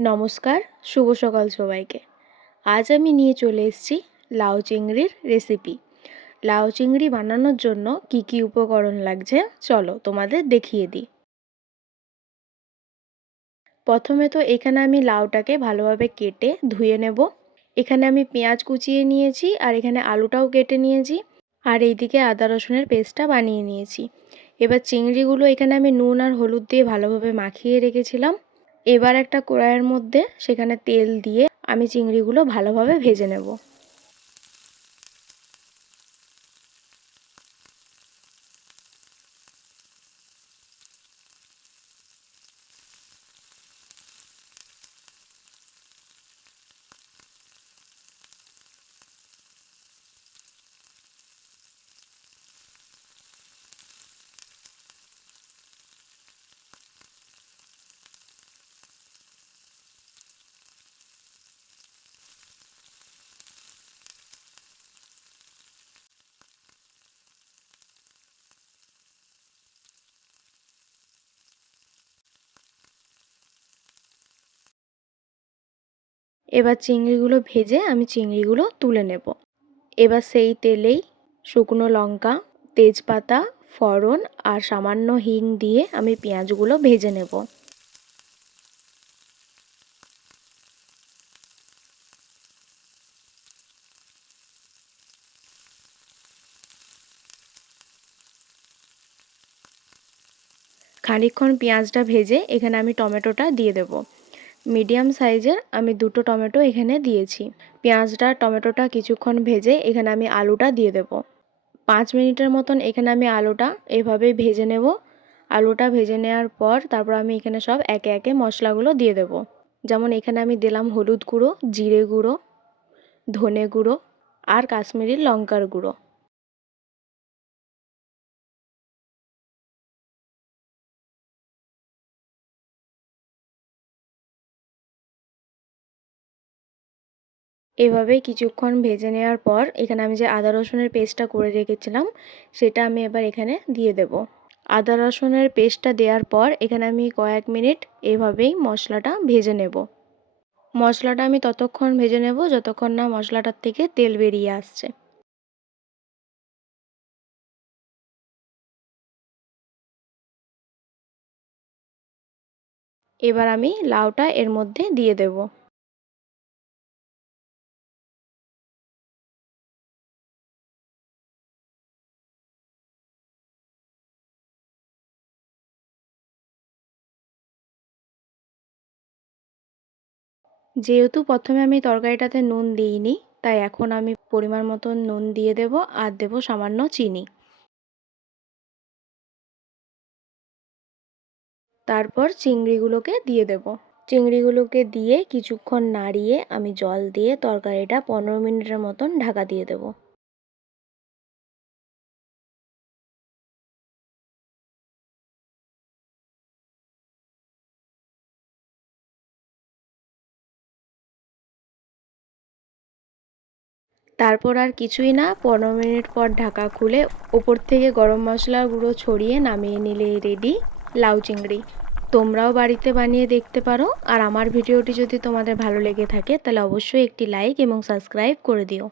নমস্কার, শুভ সকাল সবাইকে। আজ আমি নিয়ে চলে এসেছি লাউ চিংড়ির রেসিপি। লাউ চিংড়ি বানানোর জন্য কি কি উপকরণ লাগছে চলো তোমাদের দেখিয়ে দিই। প্রথমে তো এখানে আমি লাউটাকে ভালোভাবে কেটে ধুয়ে নেব। এখানে আমি পেঁয়াজ কুচিয়ে নিয়েছি আর এখানে আলুটাও কেটে নিয়েছি, আর এইদিকে আদা রসুনের পেস্টটা বানিয়ে নিয়েছি। এবার চিংড়িগুলো এখানে আমি নুন আর হলুদ দিয়ে ভালোভাবে মাখিয়ে রেখেছিলাম। এবার একটা কড়াইয়ের মধ্যে সেখানে তেল দিয়ে আমি চিংড়িগুলো ভালোভাবে ভেজে নেব। এবার চিংড়িগুলো ভেজে আমি চিংড়িগুলো তুলে নেব। এবার সেই তেলেই শুকনো লঙ্কা, তেজপাতা, ফোড়ন আর সামান্য হিং দিয়ে আমি পেঁয়াজগুলো ভেজে নেব। খানিকক্ষণ পেঁয়াজটা ভেজে এখানে আমি টমেটোটা দিয়ে দেব। মিডিয়াম সাইজের আমি দুটো টমেটো এখানে দিয়েছি। পেঁয়াজটা টমেটোটা কিছুক্ষণ ভেজে এখানে আমি আলুটা দিয়ে দেব। 5 মিনিটের মতন এখানে আমি আলুটা এভাবেই ভেজে নেব। আলুটা ভেজে নেওয়ার পর তারপর আমি এখানে সব একে একে মশলাগুলো দিয়ে দেব। যেমন এখানে আমি দিলাম হলুদ গুঁড়ো, জিরে গুঁড়ো, ধনে গুঁড়ো আর কাশ্মীরি লঙ্কার গুঁড়ো। এভাবে কিছুক্ষণ ভেজে নেওয়ার পর এখানে আমি যে আদা রসুনের পেস্টটা করে রেখেছিলাম সেটা আমি এবার এখানে দিয়ে দেব। আদা রসুনের পেস্টটা দেওয়ার পর এখানে আমি কয়েক মিনিট এভাবেই মশলাটা ভেজে নেব। মশলাটা আমি ততক্ষণ ভেজে নেব যতক্ষণ না মশলাটার থেকে তেল বেরিয়ে আসছে। এবার আমি লাউটা এর মধ্যে দিয়ে দেব। যেহেতু প্রথমে আমি তরকারিটাতে নুন দিইনি, তাই এখন আমি পরিমাণ মতো নুন দিয়ে দেব আর দেব সামান্য চিনি। তারপর চিংড়িগুলোকে দিয়ে দেব। চিংড়িগুলোকে দিয়ে কিছুক্ষণ নাড়িয়ে আমি জল দিয়ে তরকারিটা 15 মিনিটের মতন ঢাকা দিয়ে দেব। তারপর আর কিছুই না, 15 মিনিট পর ঢাকা খুলে ওপর থেকে গরম মশলার গুঁড়ো ছড়িয়ে নামিয়ে নিলেই রেডি লাউ চিংড়ি। তোমরাও বাড়িতে বানিয়ে দেখতে পারো। আর আমার ভিডিওটি যদি তোমাদের ভালো লেগে থাকে তাহলে অবশ্যই একটি লাইক এবং সাবস্ক্রাইব করে দিও।